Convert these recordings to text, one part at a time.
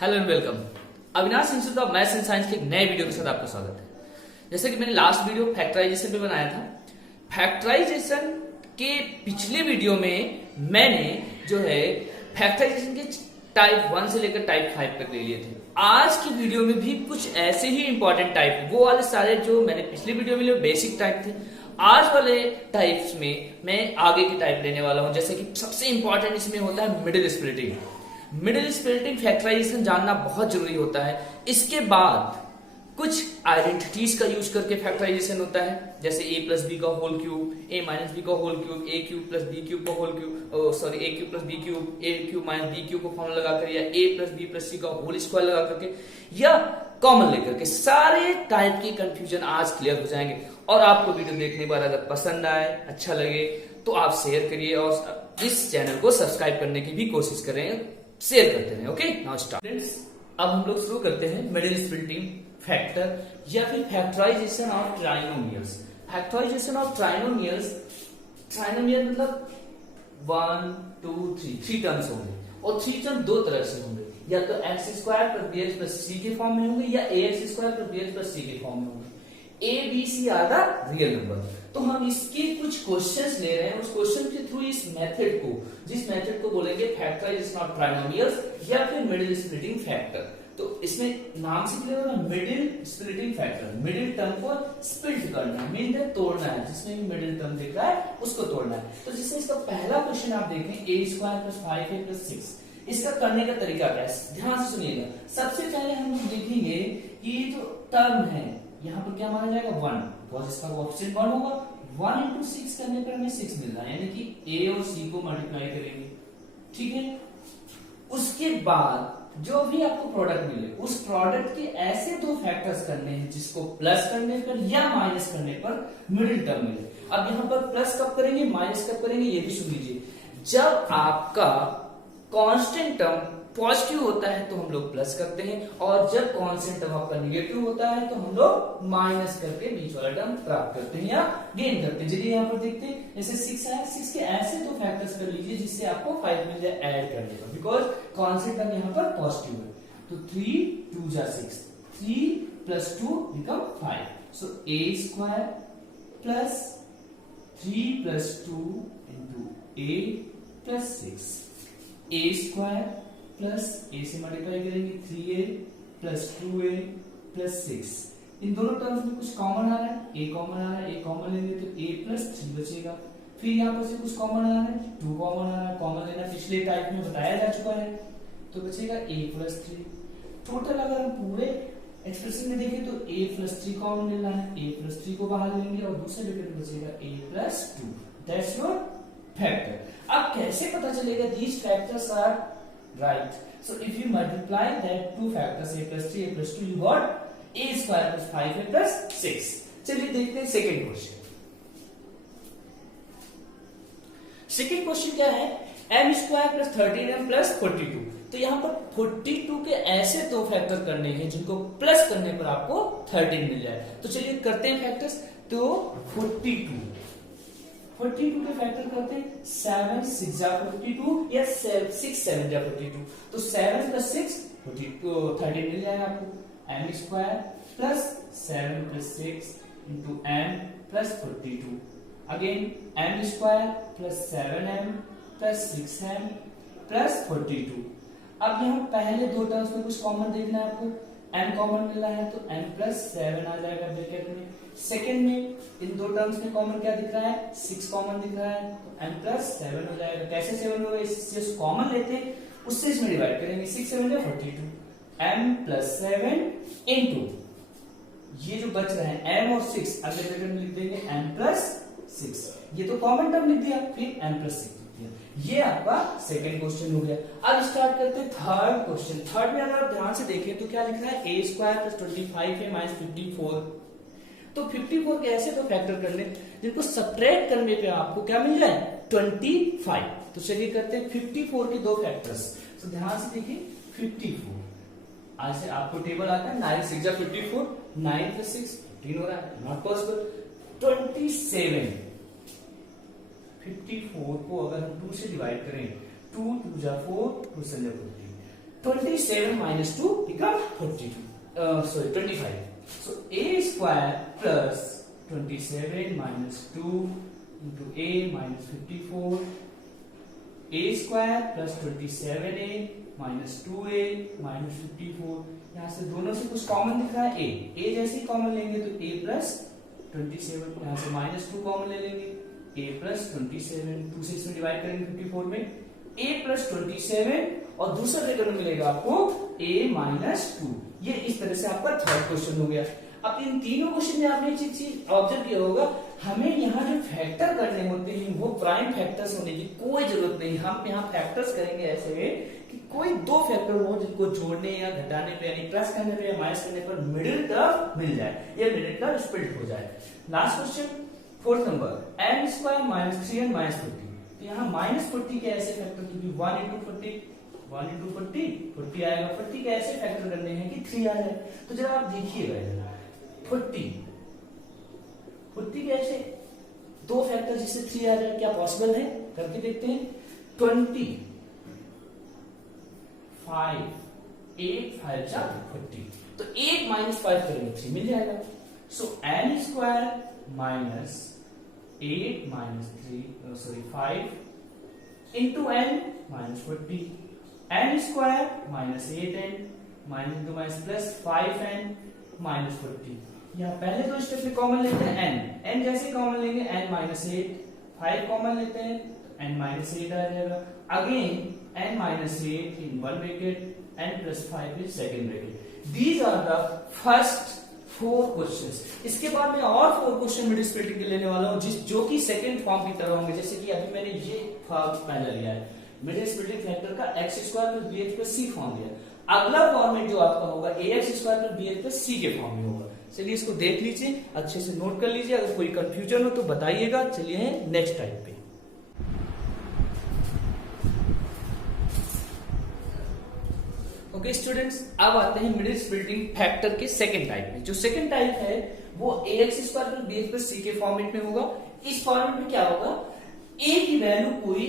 Hello and welcome. Avinash institute of maths and science के एक नए वीडियो के साथ आपका स्वागत है। जैसे कि मैंने लास्ट वीडियो फैक्टराइजेशन पे बनाया था। फैक्टराइजेशन के पिछले वीडियो में मैंने जो है फैक्टराइजेशन के टाइप 1 से लेकर टाइप 5 तक ले लिए थे। आज की वीडियो में भी कुछ ऐसे ही इंपॉर्टेंट टाइप, वो वाले सारे जो मैंने पिछली वीडियो में लिए बेसिक टाइप थे, आज वाले टाइप्स में मैं आगे की टाइप लेने वाला हूं। जैसे कि सबसे इंपॉर्टेंट इसमें होता है middle splitting. Middle splitting factorisation जानना बहुत जरूरी होता है। इसके बाद कुछ आइडेंटिटीज का यूज करके फैक्टराइजेशन होता है, जैसे a प्लस बी का whole cube, a minus B का whole cube, a cube plus B cube का whole cube, sorry a cube plus B cube, a cube minus B cube को formula लगाकर, या a plus B plus C का whole square लगा करके, या common लेकर के। सारे टाइप की कंफ्यूजन आज क्लियर हो जाएंगे। और आपको वीडियो देखने के बाद अगर पसंद आए, अच्छा लगे तो आप शेयर करिए और इस चैनल को सब्सक्राइब करने की भी कोशिश करें, शेयर करते रहे। Okay, now start. फ्रेंड्स, अब हम लोग शुरू करते हैं मिडिल स्प्लिटिंग फैक्टर या फिर factorisation of trinomials. Factorisation of trinomials, trinomial मतलब 1 2 3 टर्म्स होंगे, और 3 टर्म दो तरह से होंगे, या तो X square plus B X plus C के फॉर्म में होंगे, या A X square plus B X plus C के फॉर्म में होंगे। A B C are the real number. तो हम इसके कुछ क्वेश्चंस ले रहे हैं, उस क्वेश्चन के थ्रू इस मेथड को, जिस मेथड को बोलेंगे फैक्टराइजेशन ऑफ ट्राइनोमियल्स या फिर मिडिल स्प्लिटिंग फैक्टर। तो इसमें नाम से क्लियर होगा, middle splitting factor. Middle term को स्प्लिट करना है, मीन तोड़ना है। जिसमें भी मिडिल टर्म दिख रहा है उसको तोड़ना है। तो जिसमें इसका पहला क्वेश्चन आप देखें, ए स्क्वायर प्लस 5a प्लस 6, इसका करने का तरीका क्या है, ध्यान से सुनिएगा। सबसे पहले हम लोग देखेंगे कि जो टर्म है यहाँ पर क्या माना जाएगा 1, बिकॉज इसका कोएफिशिएंट 1 होगा। 1 into 6 करने पर हमें 6 मिल रहा है, यानी कि a और c को मल्टीप्लाई करेंगे, ठीक है। उसके बाद जो भी आपको प्रोडक्ट मिले, उस प्रोडक्ट के ऐसे दो फैक्टर्स करने हैं जिसको प्लस करने पर या माइनस करने पर मिडिल टर्म मिले। अब यहाँ पर प्लस कब करेंगे, माइनस कब करेंगे, ये भी सुन लीजिए। जब आपका कांस्टेंट टर्म पॉजिटिव होता है तो हम लोग प्लस करते हैं, और जब कांस्टेंट टर्म आपका नेगेटिव होता है तो हम लोग माइनस करके बीच वाला टर्म प्राप्त करते हैं या गेन करते हैं। चलिए यहाँ पर देखते हैं, जैसे 6 है, 6 के ऐसे दो फैक्टर्स कर लीजिए जिससे आपको 5 मिल जाए ऐड करने पर, बिकॉज कांस्टेंट टर्म यहाँ पर पॉजिटिव है। तो 3 2 जा 6, 3 plus 2 become 5। So a square plus 3 plus 2 into a plus 6, a square plus a से मल्टीप्लाई करेंगे 3a प्लस 2a प्लस 6। इन दोनों टर्म्स में कुछ कॉमन आ रहा है, a कॉमन आ रहा है, a कॉमन लेंगे तो a प्लस 3 बचेगा। फिर यहाँ पर से कुछ कॉमन आ रहा है, 2 कॉमन आ रहा है, कॉमन लेना पिछले टाइप में बताया जा चुका है, तो बचेगा a प्लस 3। टोटल अगर हम पूरे एक्सप्रेशन में देखें तो a प्लस 3 कॉमन लेना है, a प्लस 3 को बाहर लेंगे और दूसरे ब्रैकेट में बचेगा a plus 2। That's your factor. अब कैसे पता चलेगा these factors are right? So if you multiply that two factors a plus 3 a plus 2, you got a square plus 5a plus 6। चलिए देखते हैं सेकेंड क्वेश्चन। सेकेंड क्वेश्चन क्या है, m square plus 13m plus 42। तो यहाँ पर 42 के ऐसे दो फैक्टर करने हैं जिनको प्लस करने पर आपको 13 मिल जाए। तो चलिए करते हैं फैक्टर्स। तो 42 के फैक्टर करते हैं, 7 6 जा 42 या 6 7 जा 42। तो 7 प्लस 6 13 मिल जाएगा आपको। m square plus 7 plus 6 into m plus 42। Again m square plus 7m plus 6m plus 42। अब यहाँ पहले दो टर्म्स में कुछ कॉमन देखना है आपको, m कॉमन मिला है तो m प्लस 7 आ जाएगा ब्रैकेट में। सेकेंड में इन दो टर्म्स में कॉमन क्या दिख रहा है, 6 कॉमन दिख रहा है, तो m प्लस 7 हो जाएगा। कैसे 7 होगा, इससे कॉमन लेते हैं उससे इसमें डिवाइड करेंगे, 6 7 या 42, m प्लस 7 इंटू ये जो बच रहे हैं m और 6 अगले ब्रैकेट में लिख देंगे m प्लस 6। ये तो कॉमन टर्म लिख दिया, फिर m प्लस 6। ये आपका सेकंड क्वेश्चन हो गया। अब स्टार्ट करते हैं थर्ड क्वेश्चन। थर्ड में अगर आप ध्यान से देखें तो क्या लिख रहा है, a square plus 25a minus 54। तो 54 के ऐसे तो फैक्टर करने जिनको सब्ट्रैक्ट करने पे आपको क्या मिल जाए, 25। तो चलिए करते हैं 54 के दो फैक्टर्स। तो ध्यान से देखिए 54, आज से आपको टेबल आता है 9 6 जा 54, 9 प्लस 6 15 हो रहा है, नॉट पॉसिबल। 27, 54 को अगर हम 2 से डिवाइड करें, 2 2 जा 4, 2 7 जा 14, 27 minus 2 become 25. So a square plus 27 minus 2 into a minus 54. a square plus 27a minus 2a minus 54. यहाँ से दोनों से कुछ कॉमन दिख रहा है a जैसे ही कॉमन लेंगे तो a प्लस 27, यहाँ से माइनस 2 कॉमन ले लेंगे a प्लस 27, 2 से इसमें डिवाइड करेंगे 54 में a प्लस 27 और दूसरा ब्रैकेट में मिलेगा आपको a माइनस 2। ये इस तरह से आपका थर्ड क्वेश्चन हो गया। अब इन तीनों क्वेश्चन में आपने एक चीज ऑब्जर्व किया होगा, हमें यहाँ जो फैक्टर करने होते हैं वो प्राइम फैक्टर्स होने की कोई जरूरत नहीं। हम यहाँ फैक्टर्स करेंगे ऐसे कि कोई दो फैक्टर हो जिनको जोड़ने या घटाने पे यानी प्लस करने पे या माइनस करने पर मिडिल टर्म मिल जाए या मिडिल टर्म स्प्लिट हो जाए। Last question fourth number n square minus 3n minus 40। तो यहाँ माइनस 40 के ऐसे फैक्टर क्योंकि 1 into 40 आएगा। 40 के ऐसे फैक्टर करने हैं कि 3 आ जाए। तो जरा आप देखिएगा 40 के ऐसे दो फैक्टर जिससे 3 आ जाए, क्या पॉसिबल है? करके देखते हैं। 20 5 8 5 जा 40, तो 8 माइनस 5 करेंगे 3 मिल जाएगा। सो n square minus 8 minus 5 into n minus 40, n square minus 8n minus into minus plus 5n minus 40। यहाँ पहले दो स्टेप में कॉमन लेते हैं n जैसे कॉमन लेंगे n माइनस 8, 5 कॉमन लेते हैं n माइनस 8 आ जाएगा। Again n minus 8 in one bracket n plus 5 is second bracket. These are the first 4 questions. इसके बाद मैं और 4 क्वेश्चन मिडिल स्प्लिटिंग के लेने वाला हूं जो कि सेकंड फॉर्म की तरह होंगे। जैसे कि अभी मैंने ये फॉर्म पहले लिया है, मिडिल स्प्लिटिंग फैक्टर का x square plus bx plus c form लिया। अगला फॉर्मेट जो आपका होगा ax square plus bx plus c के फॉर्म में होगा। चलिए इसको देख लीजिए, अच्छे से नोट कर लीजिए, अगर कोई कंफ्यूजन हो तो बताइएगा। चलिए नेक्स्ट टाइप पे। ओके स्टूडेंट्स, अब आते हैं मिडिल स्प्लिटिंग फैक्टर के सेकंड टाइप में। जो सेकंड टाइप है वो ax square plus bx plus c के फॉर्मेट में होगा। इस फॉर्मेट में क्या होगा, a की वैल्यू कोई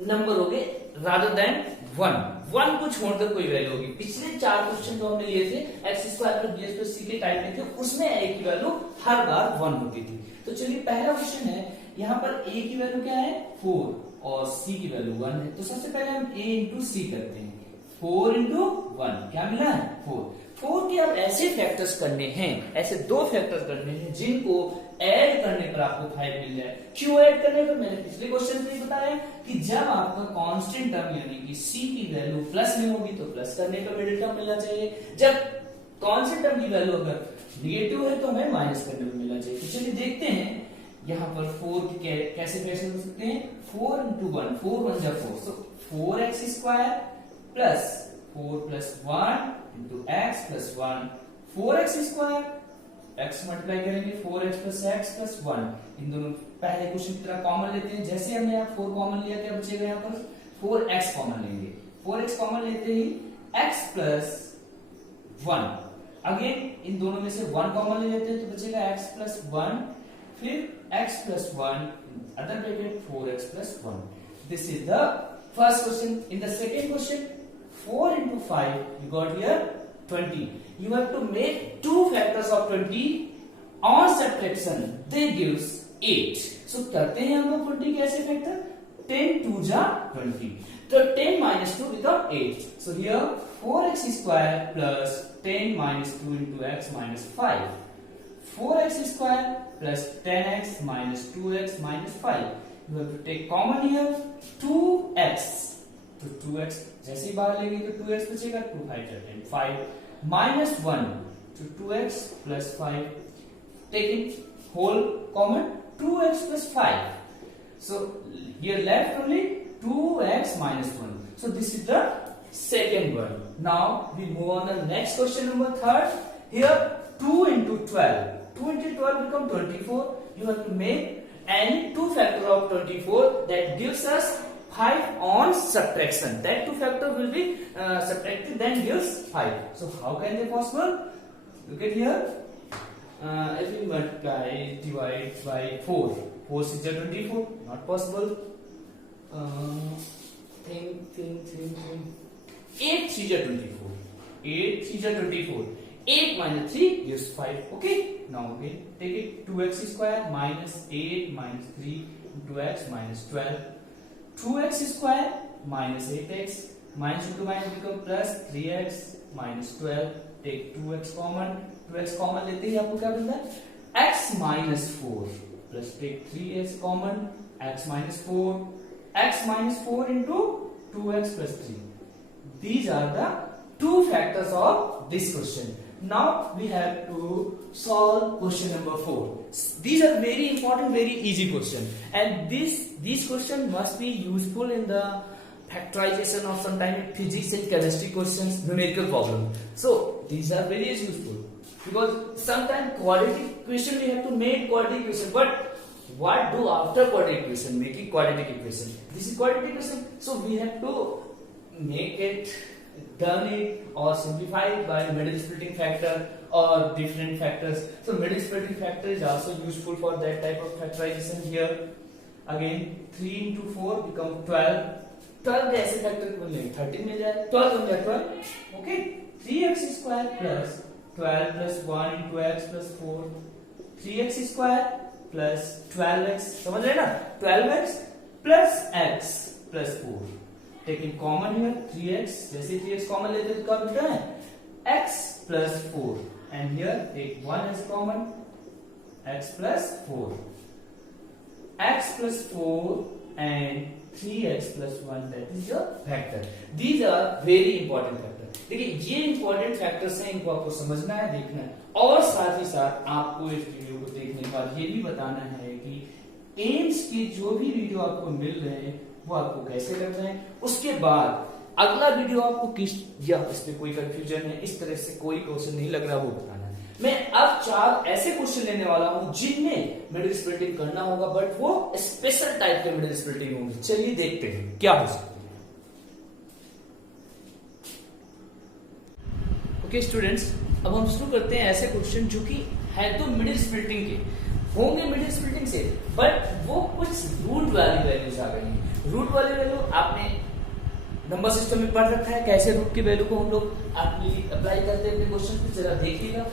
नंबर होगे रादर देन 1 को छोड़कर कोई वैल्यू होगी। पिछले 4 क्वेश्चन जो हमने लिए थे x square plus bx plus c के टाइप में थे, उसमें a की वैल्यू हर बार 1 होती थी। तो चलिए पहला क्वेश्चन है, यहाँ पर a की वैल्यू क्या है 4 और c की वैल्यू 1 है। तो सबसे पहले हम a इंटू c करते हैं। 4 इंटू 1 क्या मिला है 4 के अब ऐसे फैक्टर्स करने हैं, ऐसे दो फैक्टर्स करने हैं जिनको ऐड करने पर आपको 5 मिल जाए। क्यों ऐड करने पर, मैंने पिछले क्वेश्चन में बताया कि जब आपका कांस्टेंट टर्म यानी कि c की वैल्यू प्लस में होगी तो प्लस करने पर मिडिल टर्म मिलना चाहिए। जब कांस्टेंट टर्म की वैल्यू अगर नेगेटिव है तो हमें माइनस करने पर मिलना चाहिए। तो चलिए देखते हैं यहाँ पर 4 की कैसे फैक्टर हो सकते हैं। 4 इंटू 1, 4 1 जा 4, सो 4x square plus 4 plus 1 into x plus 1, 4x square x multiply करेंगे 4x प्लस x प्लस 1। इन दोनों पहले क्वेश्चन की तरह कॉमन लेते हैं। जैसे हमने यहाँ 4 कॉमन लिया, क्या बचेगा यहाँ पर 4x कॉमन लेंगे। 4x कॉमन लेते ही x प्लस 1, अगेन इन दोनों में से 1 कॉमन ले लेते हैं तो बचेगा x प्लस 1, फिर x plus 1 other bracket 4x plus 1। This is the first question. In the second question 4 into 5 you got here 20. You have to make 2 factors of 20 on subtraction, they gives 8. So करते हैं हम लोग 20 के ऐसे factor, 10 2 जा 20, तो 10 minus 2 become 8. So here 4x square plus 10 minus 2 into x minus 5, 4x square plus 10x minus 2x minus 5. You have to take common here 2x, तो 2x जैसे ही बाहर लेंगे तो 2x बचेगा, 2 5 10 5 माइनस 1 तो 2x plus 5, taking whole common 2x plus 5, so here left only 2x minus 1. So this is the second one. Now we move on the next question number third. Here 2 into 12, 2 into 12 become 24. You have to make any 2 factor of 24 that gives us 5 on subtraction. That 2 factor will be subtracted, then gives 5. So how can they possible? Look at here. If we multiply, divide by 4, 4 6 are 24. Not possible. Think. 8 3 जा 24, 8 3 जा 24, 8 minus 3 gives 5. Okay, now again take it, 2x square minus 8 minus 3 into x minus 12, 2x square minus 8x minus into minus become plus 3x minus 12. Take 2x common, 2x common लेते ही आपको क्या मिलता है, x minus 4 plus take 3x common, x minus 4, x minus 4 into 2x plus 3. These are the two factors of this question. Now we have to solve question number 4. These are very important, very easy question, and these question must be useful in the factorization of sometimes physics and chemistry questions, numerical problem. So these are very useful because sometimes quadratic question we have to make quadratic equation, but what do after quadratic equation? Make it quadratic equation. This is quadratic equation, so we have to make it, done it or simplify it by middle splitting factor or different factors. So middle splitting factor is also useful for that type of factorization. Here again 3 into 4 become 12, 12 के ऐसे factor को लेंगे 13 मिल जाए, 12 बन जाए 12. Okay, 3x square plus 12 plus 1 into x plus 4, 3x square plus 12x, समझ रहे ना, 12x plus x plus 4. Taking common here 3x, जैसे 3x कॉमन लेते हैं क्या मिलता है, x plus 4, and here take 1 as common, x plus 4, x plus 4 and 3x plus 1, that is your factor. These are very important factor. देखिए ये important factors हैं, इनको आपको समझना है, देखना है, और साथ ही साथ आपको इस वीडियो को देखने के बाद ये भी बताना है कि एम्स के जो भी वीडियो आपको मिल रहे हैं वो आपको कैसे करना है. उसके बाद अगला वीडियो आपको किस या इसमें कोई कंफ्यूजन है, इस तरह से कोई क्वेश्चन नहीं लग रहा, वो बताना है. मैं अब 4 ऐसे क्वेश्चन लेने वाला हूं जिनमें मिडिल स्प्लिटिंग करना होगा, बट वो स्पेशल टाइप के मिडिल स्प्लिटिंग होंगे. चलिए देखते हैं क्या हो सकती है. ओके स्टूडेंट्स, अब हम शुरू करते हैं ऐसे क्वेश्चन जो कि है तो मिडिल स्प्लिटिंग के होंगे, मिडिल स्प्लिटिंग से, बट वो कुछ रूट वाली वैल्यूज आ गई हैं. रूट वाली वैल्यू आपने नंबर सिस्टम में पढ़ रखा है, कैसे रूट की वैल्यू को हम लोग अप्लाई करते हैं अपने क्वेश्चन पे, जरा देखिएगा.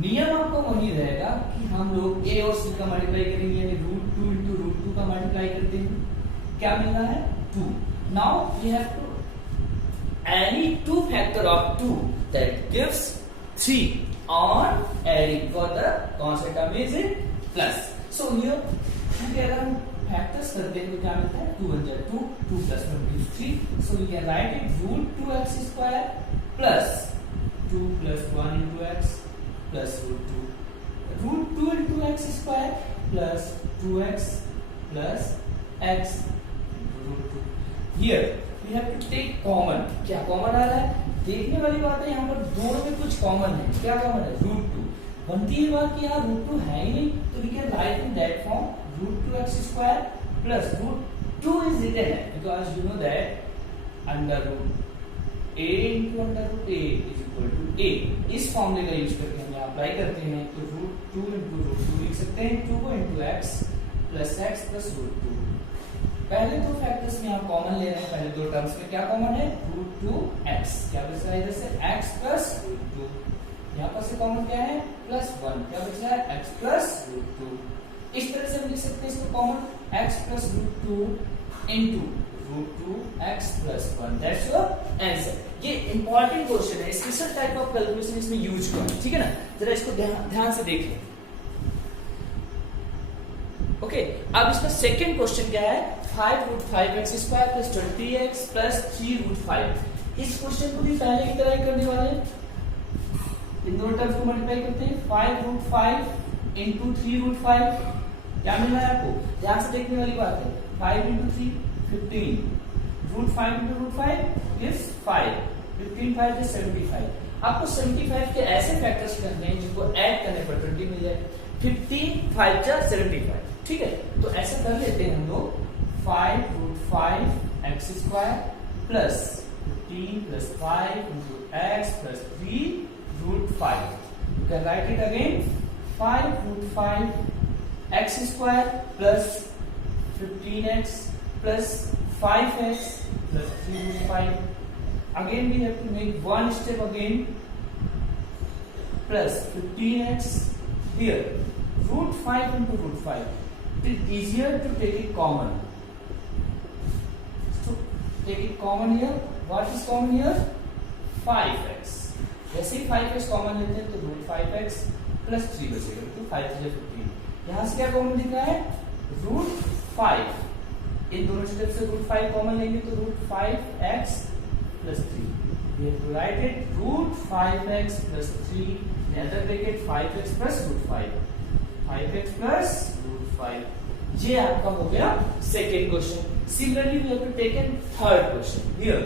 नियम आपको वही रहेगा कि हम लोग a और c का मल्टीप्लाई करेंगे, यानी √2 into √2 का मल्टीप्लाई करते हैं, क्या मिल रहा है 2. Now we have to any two factor of 2 that gives 3 on adding for the कौन-सा term is it plus. So here क्योंकि अगर हम फैक्टर्स करते हैं तो क्या मिलता है 2 1 2, 2 plus 1 gives 3. So we can write it √2x square plus 2 plus 1 into x plus √2. √2 into x square plus 2x plus x into √2. Here we have to take common. क्या कॉमन आ रहा है, देखने वाली बात है, यहाँ पर दोनों में कुछ कॉमन है. क्या कॉमन है, √2. बनती है बात कि यहाँ √2 है ही नहीं, तो we can write in that form √2x square plus √2 is written है because you know that under root a into under root a is equal to a. इस फॉर्मूले का यूज करके हम अप्लाई करते हैं तो √2 into √2 लिख सकते हैं, 2 को into x plus x plus √2. पहले दो फैक्टर्स में आप कॉमन ले रहे हैं, पहले दो टर्म्स में क्या कॉमन है √2x, क्या बच रहा है इधर से x plus √2, यहाँ पर से कॉमन क्या है +1, क्या बच रहा है x plus √2. इस तरह से हम लिख सकते हैं इसको common x plus √2 into √2x plus 1. That's your answer. ये इंपॉर्टेंट क्वेश्चन है, स्पेशल टाइप ऑफ कैलकुलेशन इसमें यूज हुआ है, ठीक है ना, जरा इसको ध्यान से देख लें. ओके, अब इसका सेकंड क्वेश्चन क्या है, 5√5x square plus 20x plus 3√5. इस क्वेश्चन को भी पहले की तरह करने वाले हैं, इन दोनों टर्म्स को मल्टीप्लाई करते हैं, 5√5 into 3√5, क्या मिल रहा है आपको, ध्यान से देखने वाली बात है, 5 into 3 15, √5 into √5 is 5, 15 5 is 75. आपको 75 के ऐसे फैक्टर्स करने हैं जिनको ऐड करने पर 20 मिल जाए, 15 5 जा 75, ठीक है. तो ऐसा कर लेते हैं हम लोग, 5√5 x square plus 15 plus 5 into x plus 3√5. You can write it again, 5√5 x square plus 15x plus 5x plus 3√5. again we have to make one step again, plus 15x here, root 5 into root 5. It is easier to take it common. So take it common here. What is common here? 5x. जैसे ही 5x common लेते हैं तो root 5x plus 3 बचेगा, तो 5 से 15। यहाँ से क्या कॉमन दिख रहा है? रूट 5। इन दोनों स्टेप से रूट 5 कॉमन लेंगे तो root 5x plus 3। We have to write it root 5x plus 3 in other bracket 5x plus root 5, 5x plus root 5। ये आपका हो गया second question. Similarly we have to take a third question here,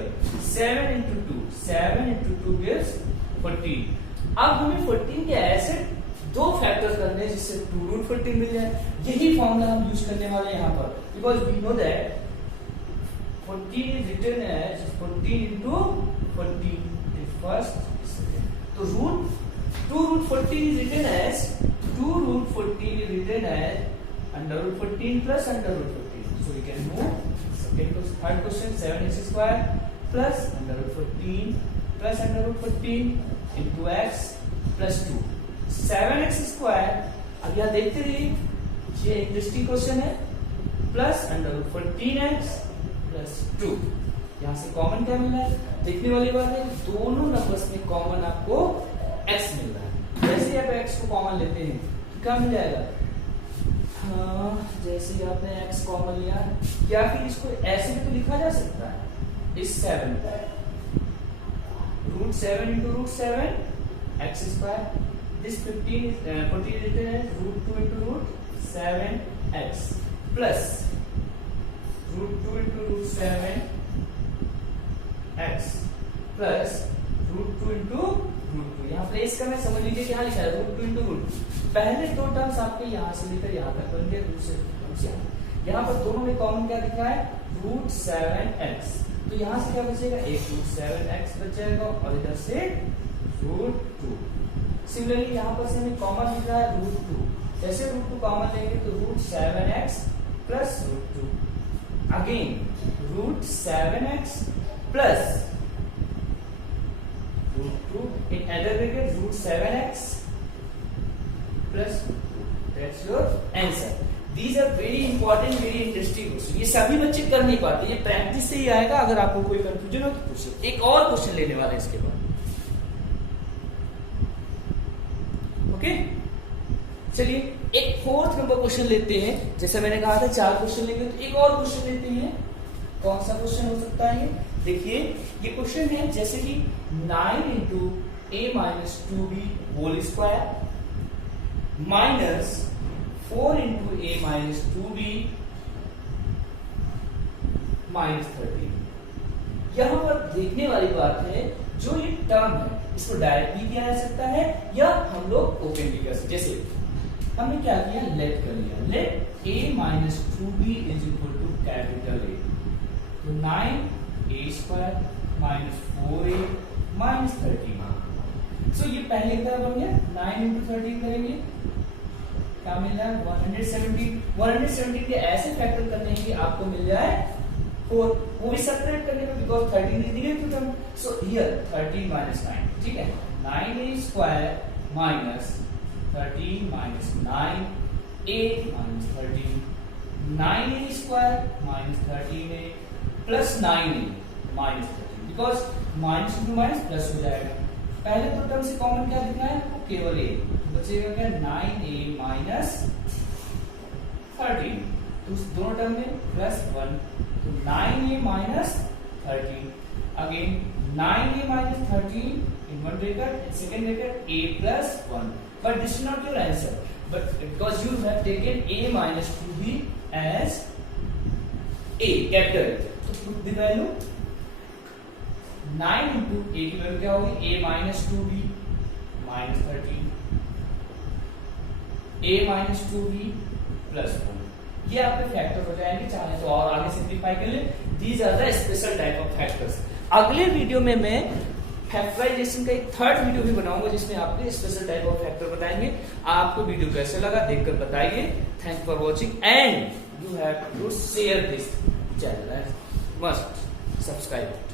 7 into 2, 7 into 2 gives 14। अब हमें 14 के ऐसे दो factors करने हैं जिससे 2 रूट 14 मिल जाए। यही फॉर्मूला हम यूज करने वाले हैं यहाँ पर, because we know that 14 is written as 14 into 14 is first, तो two root 14 is written as 2 root 14 is written as under root 14 plus under root 14, so we can move second to third question, 7x square plus under root 14 plus under root 14 into x plus 2, 7x square। अब यहाँ देखते रहिए, ये interesting question है, plus under root 14x plus 2। यहाँ से common क्या मिल रहा है? देखने वाली बात है, दोनों नंबर्स में कॉमन आपको x मिल रहा है। जैसे ही आप x को कॉमन लेते हैं तो क्या मिल जाएगा? हाँ, जैसे ही आपने x कॉमन लिया, या फिर इसको ऐसे भी तो लिखा जा सकता है, इस 7 root 7 into root 7 x square, this 14 is written as root 2 into root 7x plus root 2 into root 7 x plus root 2 into root 2। यहाँ प्लेस करना है, समझ लीजिए क्या लिखा है, root 2 into root 2। पहले दो टर्म्स आपके यहाँ से लेकर यहाँ तक बन गए, दूसरे यहाँ पर दोनों में कॉमन क्या दिख रहा है? Root 7x। तो यहाँ से क्या बचेगा? एक रूट 7x बच जाएगा और इधर से रूट 2। सिमिलरली यहाँ पर से हमें कॉमन दिख रहा है रूट 2, जैसे रूट 2 कॉमन लेंगे तो root 7x plus root 2, again root 7x plus root 2 in other bracket root 7x plus 2। That's your answer. These are very important, very interesting question. ये सभी बच्चे कर नहीं पाते, ये प्रैक्टिस से ही आएगा। अगर आपको कोई कंफ्यूजन हो तो पूछिए। एक और क्वेश्चन लेने वाले इसके बाद, ओके। चलिए एक फोर्थ नंबर क्वेश्चन लेते हैं। जैसे मैंने कहा था 4 क्वेश्चन लेंगे, तो एक और क्वेश्चन लेते हैं। कौन सा क्वेश्चन हो सकता है? देखिए ये क्वेश्चन है जैसे कि 9 into a minus 2b whole square minus 4 into a minus 2b minus 13। यहां पर देखने वाली बात है, जो ये टर्म है इसको डायरेक्ट भी किया जा सकता है या हम लोग ओपन भी कर सकते हैं। जैसे हमने क्या किया, लेट कर लिया, let a minus 2b is equal to capital A, तो 9a square minus 4a minus 13। सो ये पहले क्या बन गया, 9 into 13 करेंगे, क्या मिल रहा है? 117। 117 के ऐसे फैक्टर करने हैं कि आपको मिल जाए 4, वो भी सेपरेट करने में, because 13 is negative term, so here 13 minus 9, ठीक है। 9a square minus 13 minus 9a minus 13, 9a square minus 13a plus 9a minus 13, because minus two minus plus हो जाएगा। पहले दो टर्म से कॉमन क्या दिखना है आपको? केवल a बचेगा क्या? 9a minus 13, तो दोनों टर्म में प्लस 1, तो 9a minus 13, again 9a minus 13 in one bracket, in second bracket a plus 1, but this is not your answer, but because you have taken a minus 2b as a capital, तो put the value 9 into a की value क्या होगी? a minus 2b minus 13, a minus 2b plus 1। ये आपके factor हो जाएंगे, चाहे तो और आगे सिंप्लीफाई कर ले। These are the special type of factors. अगले वीडियो में मैं फैक्टराइजेशन का एक थर्ड वीडियो भी बनाऊंगा जिसमें आपके स्पेशल टाइप ऑफ फैक्टर बताएंगे। आपको वीडियो कैसे लगा देखकर बताइए। Thanks for watching and you have to share this channel, must subscribe.